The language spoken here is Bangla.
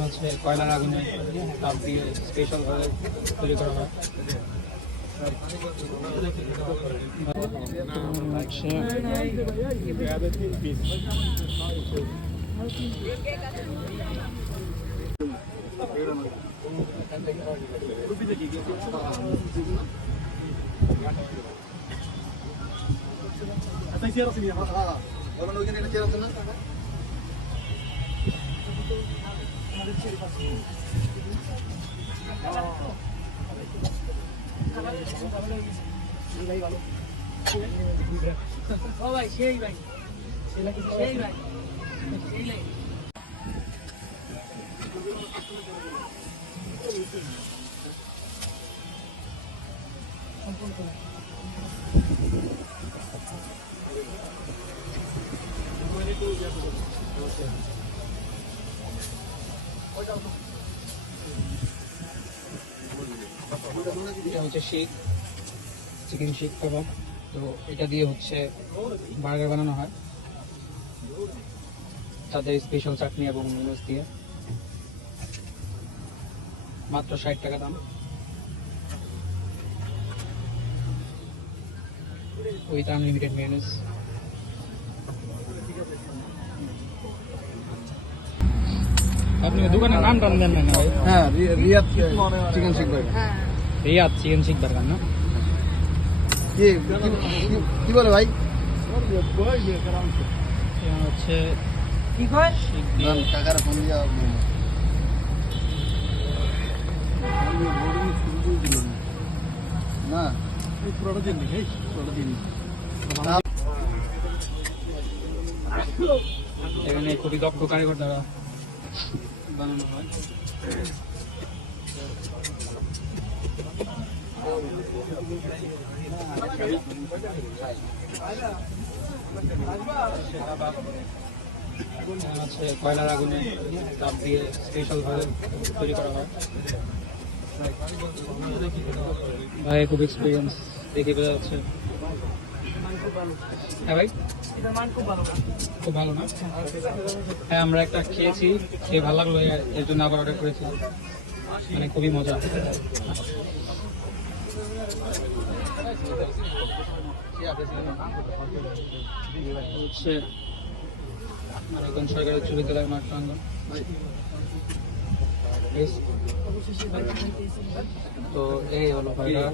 হচ্ছে কয়লার আগুনে তাপ দিয়ে স্পেশাল ভাবে তৈরি করা হয়। এটা হচ্ছে শিক, চিকেন শিক কাবাব। তো এটা দিয়ে হচ্ছে বার্গার বানানো হয় তাদের স্পেশাল চাটনি এবং মিনোস দিয়ে। মাত্র 60 টাকা দাম। With unlimited Minos. আপনি দোকানের নাম টান দেন না ভাই? হ্যাঁ, রিয়াদ চিকেন শিক বার্গার। রিয়াদ চিকেন শিক বার্গার না? কি বলে ভাই? হচ্ছে কি কয় কাকার ফোন দিয়া না এখানে খুবই দক্ষ কারিগর দ্বারা বানানো হয়। হচ্ছে কয়লার আগুনে তাপ দিয়ে স্পেশাল ভাবে তৈরি করা হয়। ভাই খুব এক্সপিরিয়েন্স দেখে বোঝা যাচ্ছে। হ্যাঁ ভাই, খুব ভালো না? হ্যাঁ, আমরা একটা খেয়েছি, খেয়ে ভালো লাগলো, এর জন্য আবার অর্ডার করেছি। মানে খুবই মজা। হচ্ছে মানিকগঞ্জ সরকারি উচ্চ বিদ্যালয়ের মাঠ প্রাঙ্গণ। তো এই হলো বার্গার।